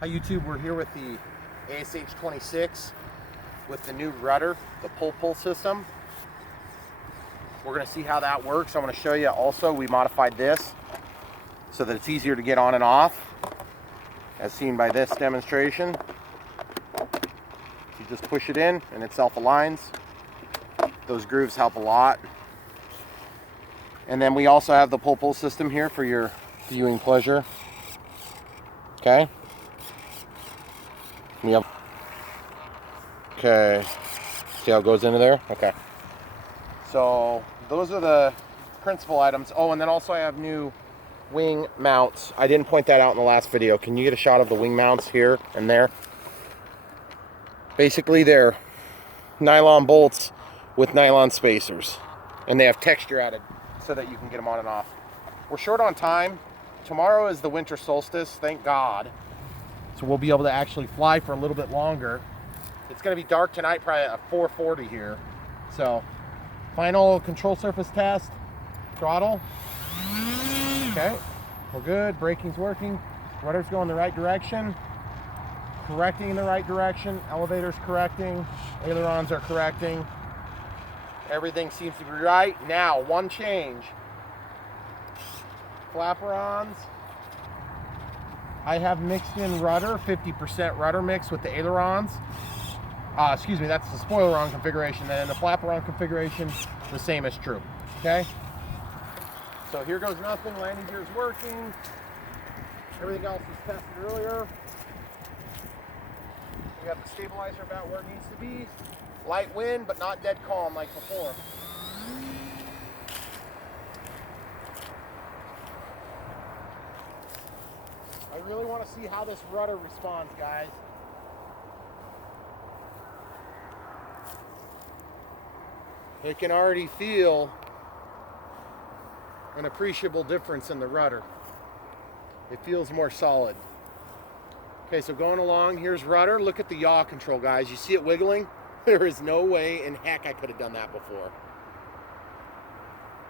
Hi YouTube, we're here with the ASH26 with the new rudder, the pull system. We're going to see how that works. I'm going to show you also we modified this so that it's easier to get on and off, as seen by this demonstration. You just push it in and it self-aligns. Those grooves help a lot. And then we also have the pull system here for your viewing pleasure. Okay. Okay, see how it goes into there? Okay. So those are the principal items. Oh, and then also I have new wing mounts. I didn't point that out in the last video. Can you get a shot of the wing mounts here and there? Basically they're nylon bolts with nylon spacers, and they have texture added so that you can get them on and off. We're short on time. Tomorrow is the winter solstice, thank God. So we'll be able to actually fly for a little bit longer. It's going to be dark tonight, probably at 4:40 here. So, final control surface test. Throttle. Okay, we're good. Braking's working. Rudder's going the right direction. Correcting in the right direction. Elevator's correcting. Ailerons are correcting. Everything seems to be right. Now, one change. Flaperons. I have mixed in rudder, 50% rudder mix with the ailerons. Excuse me, that's the spoileron configuration. Then the flaperon configuration, the same is true. Okay? So here goes nothing. Landing gear is working. Everything else was tested earlier. We have the stabilizer about where it needs to be. Light wind, but not dead calm like before. I really want to see how this rudder responds, guys. I can already feel an appreciable difference in the rudder. It feels more solid. Okay, so going along, here's rudder. Look at the yaw control, guys. You see it wiggling? There is no way in heck I could have done that before.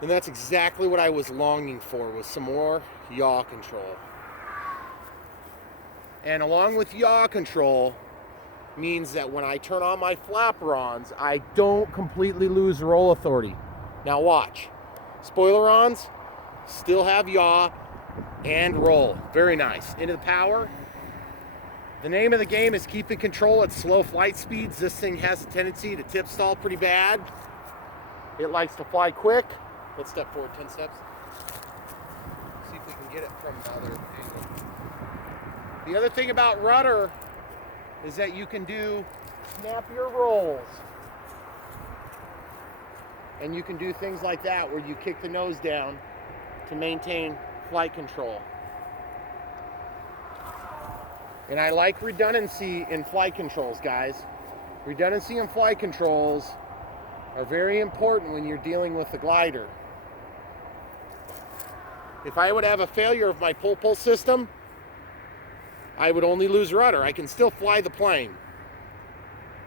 And that's exactly what I was longing for, was some more yaw control. And along with yaw control means that when I turn on my flaperons, I don't completely lose roll authority. Now watch. Spoilerons still have yaw and roll. Very nice. Into the power. The name of the game is keeping control at slow flight speeds. This thing has a tendency to tip stall pretty bad. It likes to fly quick. Let's step forward 10 steps. See if we can get it from the other angle. The other thing about rudder is that you can do snappier rolls. And you can do things like that where you kick the nose down to maintain flight control. And I like redundancy in flight controls, guys. Redundancy in flight controls are very important when you're dealing with the glider. If I would have a failure of my pull system, I would only lose rudder. I can still fly the plane.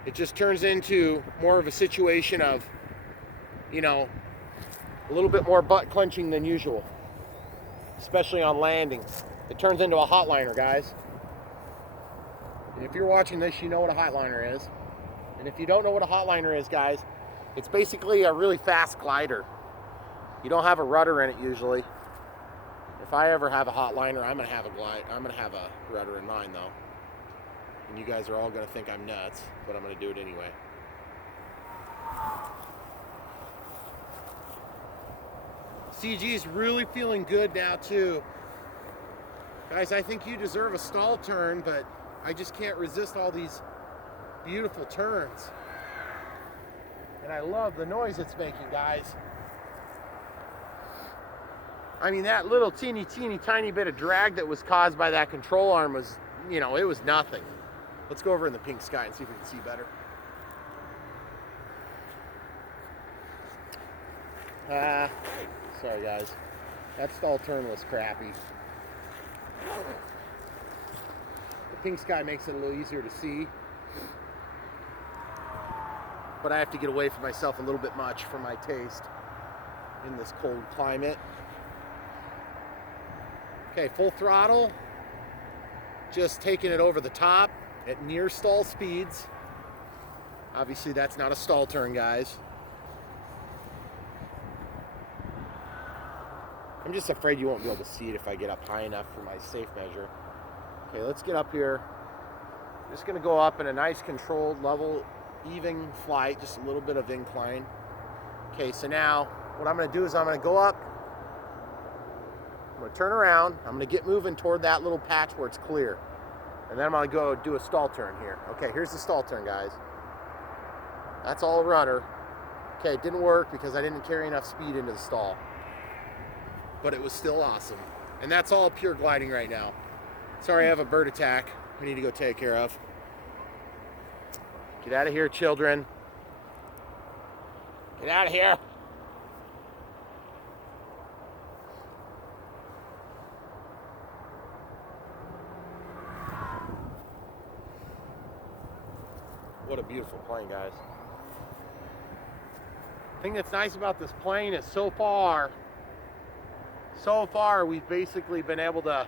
It just turns into more of a situation of, you know, a little bit more butt clenching than usual, especially on landing. It turns into a hotliner, guys. And if you're watching this, you know what a hotliner is. And if you don't know what a hotliner is, guys, it's basically a really fast glider. You don't have a rudder in it usually. If I ever have a hotliner, I'm gonna have a rudder in mine though. And you guys are all gonna think I'm nuts, but I'm gonna do it anyway. CG's really feeling good now too. Guys, I think you deserve a stall turn, but I just can't resist all these beautiful turns. And I love the noise it's making, guys. I mean, that little teeny tiny bit of drag that was caused by that control arm was, you know, it was nothing. Let's go over in the pink sky and see if we can see better. Sorry guys. That stall turn was crappy. The pink sky makes it a little easier to see. But I have to get away from myself a little bit much for my taste in this cold climate. Okay, full throttle. just taking it over the top at near stall speeds. Obviously that's not a stall turn, guys. I'm just afraid you won't be able to see it if I get up high enough for my safe measure. Okay, let's get up here. Just gonna go up in a nice controlled level, even flight, just a little bit of incline. Okay, so now what I'm gonna do is I'm gonna go up, I'm gonna turn around, I'm gonna get moving toward that little patch where it's clear. And then I'm gonna go do a stall turn here. Okay, here's the stall turn, guys. That's all rudder. Okay, it didn't work because I didn't carry enough speed into the stall. But it was still awesome. And that's all pure gliding right now. Sorry, I have a bird attack I need to go take care of. Get out of here, children. Get out of here. What a beautiful plane, guys. The thing that's nice about this plane is so far we've basically been able to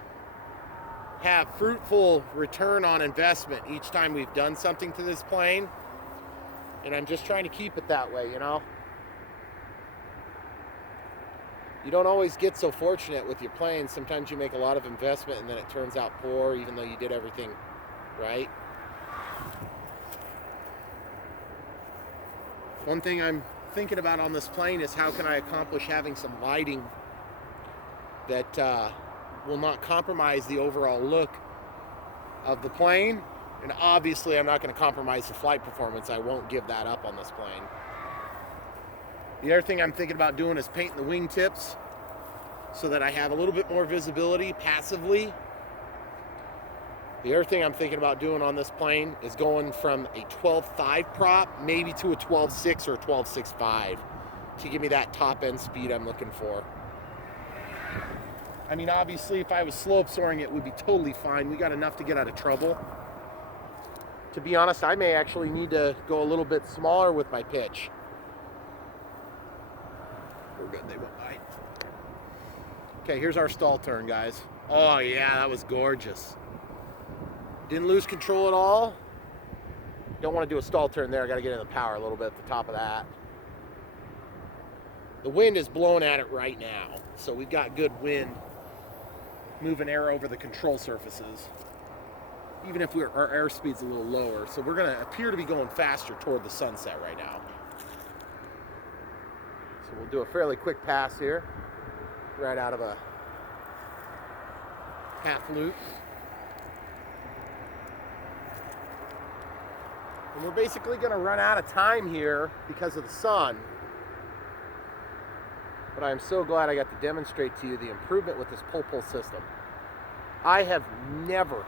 have fruitful return on investment each time we've done something to this plane. And I'm just trying to keep it that way, you know? You don't always get so fortunate with your planes. Sometimes you make a lot of investment and then it turns out poor, even though you did everything right. One thing I'm thinking about on this plane is how can I accomplish having some lighting that will not compromise the overall look of the plane. And obviously I'm not going to compromise the flight performance. I won't give that up on this plane. The other thing I'm thinking about doing is painting the wingtips so that I have a little bit more visibility passively. The other thing I'm thinking about doing on this plane is going from a 12.5 prop maybe to a 12.6 or a 12.65 to give me that top end speed I'm looking for. I mean, obviously if I was slope soaring it would be totally fine. We got enough to get out of trouble. To be honest, I may actually need to go a little bit smaller with my pitch. We're good, they went by. Okay, here's our stall turn, guys. Oh yeah, that was gorgeous. Didn't lose control at all. Don't want to do a stall turn there. I got to get in the power a little bit at the top of that. The wind is blowing at it right now, so we've got good wind moving air over the control surfaces, even if our airspeed's a little lower. So we're going to appear to be going faster toward the sunset right now. So we'll do a fairly quick pass here, right out of a half loop. And we're basically going to run out of time here because of the sun. But I'm so glad I got to demonstrate to you the improvement with this pull system. I have never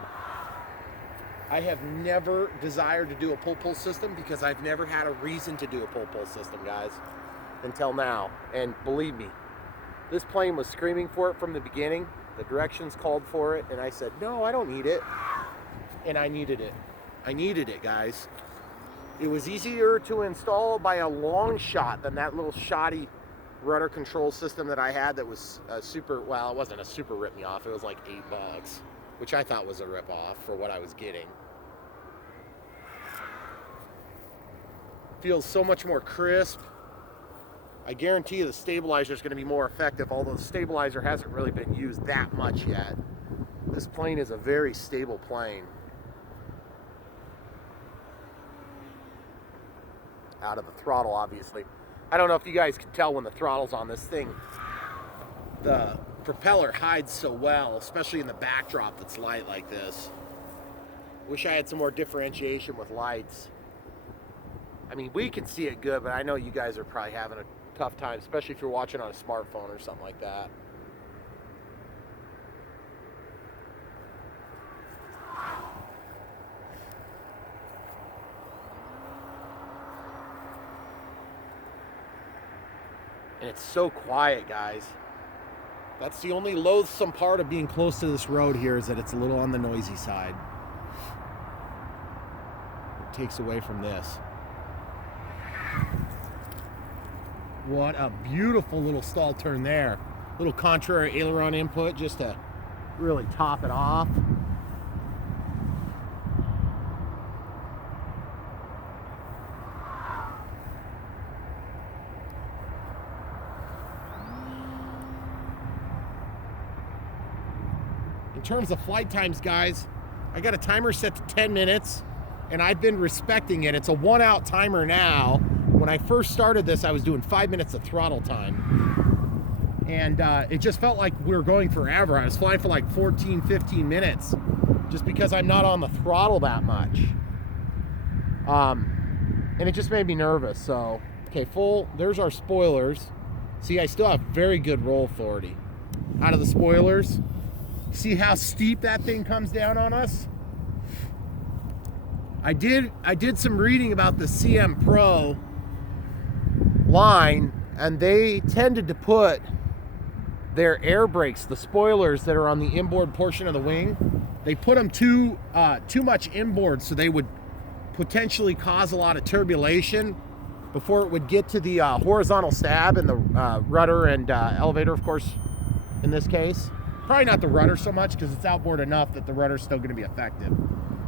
desired to do a pull system because I've never had a reason to do a pull system, guys, until now. And believe me, this plane was screaming for it from the beginning. The directions called for it, and I said, no, I don't need it. And I needed it. I needed it, guys. It was easier to install by a long shot than that little shoddy rudder control system that I had that was super, well, it wasn't a super rip me off. It was like $8, which I thought was a rip off for what I was getting. Feels so much more crisp. I guarantee you the stabilizer is going to be more effective, although the stabilizer hasn't really been used that much yet. This plane is a very stable plane. Out of the throttle, obviously. I don't know if you guys can tell when the throttle's on this thing. The propeller hides so well, especially in the backdrop that's light like this. Wish I had some more differentiation with lights. I mean, we can see it good, but I know you guys are probably having a tough time, especially if you're watching on a smartphone or something like that. And it's so quiet, guys. That's the only loathsome part of being close to this road here, is that it's a little on the noisy side. It takes away from this. What a beautiful little stall turn there. Little contrary aileron input just to really top it off. terms of flight times, guys, I got a timer set to 10 minutes, and I've been respecting it. It's a 1-out timer now. When I first started this, I was doing 5 minutes of throttle time. And it just felt like we were going forever. I was flying for like 14, 15 minutes just because I'm not on the throttle that much. And it just made me nervous. So, okay, full, there's our spoilers. See, I still have very good roll authority out of the spoilers. See how steep that thing comes down on us? I did some reading about the CMPro line, and they tended to put their air brakes, the spoilers that are on the inboard portion of the wing, they put them too much inboard, so they would potentially cause a lot of turbulation before it would get to the horizontal stab and the rudder and elevator, of course, in this case. Probably not the rudder so much because it's outboard enough that the rudder's still going to be effective.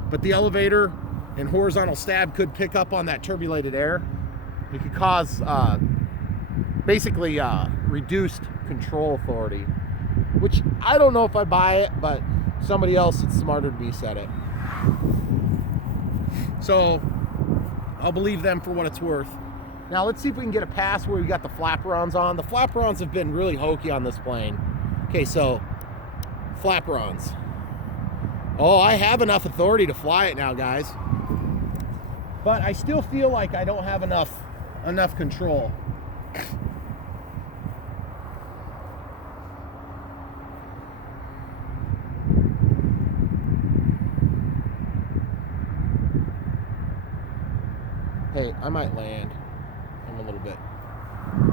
But the elevator and horizontal stab could pick up on that turbulated air. It could cause basically reduced control authority, which I don't know if I buy it, but somebody else that's smarter than me said it. So I'll believe them for what it's worth. Now let's see if we can get a pass where we got the flaperons on. The flaperons have been really hokey on this plane. Okay, so flaperons. Oh, I have enough authority to fly it now, guys. But I still feel like I don't have enough control. Hey, I might land. I'm a little bit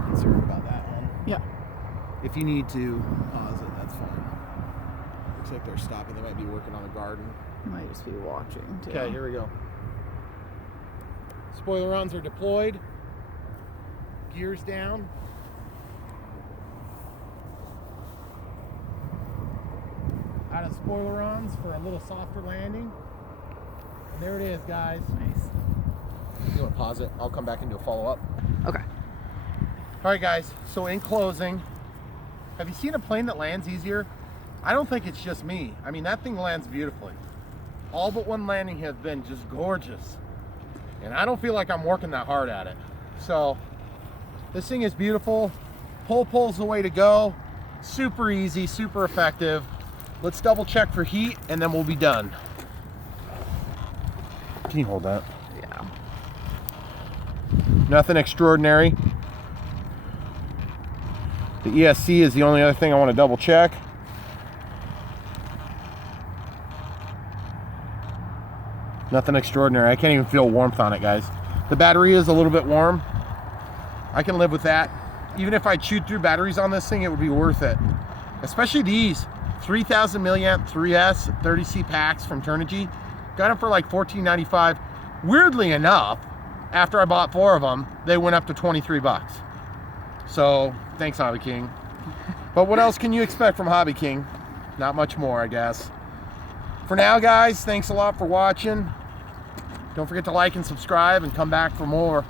concerned about that one. Yeah. If you need to pause it, that's fine. Looks like they're stopping. They might be working on the garden. Might just be watching, too. Okay, here we go. Spoilerons are deployed. Gears down. Out of spoilerons for a little softer landing. And there it is, guys. Nice. You want to pause it? I'll come back and do a follow-up. Okay. All right, guys. So in closing, have you seen a plane that lands easier? I don't think it's just me. I mean, that thing lands beautifully. All but one landing has been just gorgeous. And I don't feel like I'm working that hard at it. So this thing is beautiful. Pull's the way to go. Super easy, super effective. Let's double check for heat and then we'll be done. Can you hold that? Yeah. Nothing extraordinary. The ESC is the only other thing I want to double check. Nothing extraordinary. I can't even feel warmth on it, guys. The battery is a little bit warm. I can live with that. Even if I chewed through batteries on this thing, it would be worth it. Especially these 3000 milliamp 3S 30C packs from Turnigy. Got them for like $14.95. Weirdly enough, after I bought 4 of them, they went up to 23 bucks. So thanks, Hobby King. But what else can you expect from Hobby King? Not much more, I guess. For now, guys, thanks a lot for watching. Don't forget to like and subscribe and come back for more.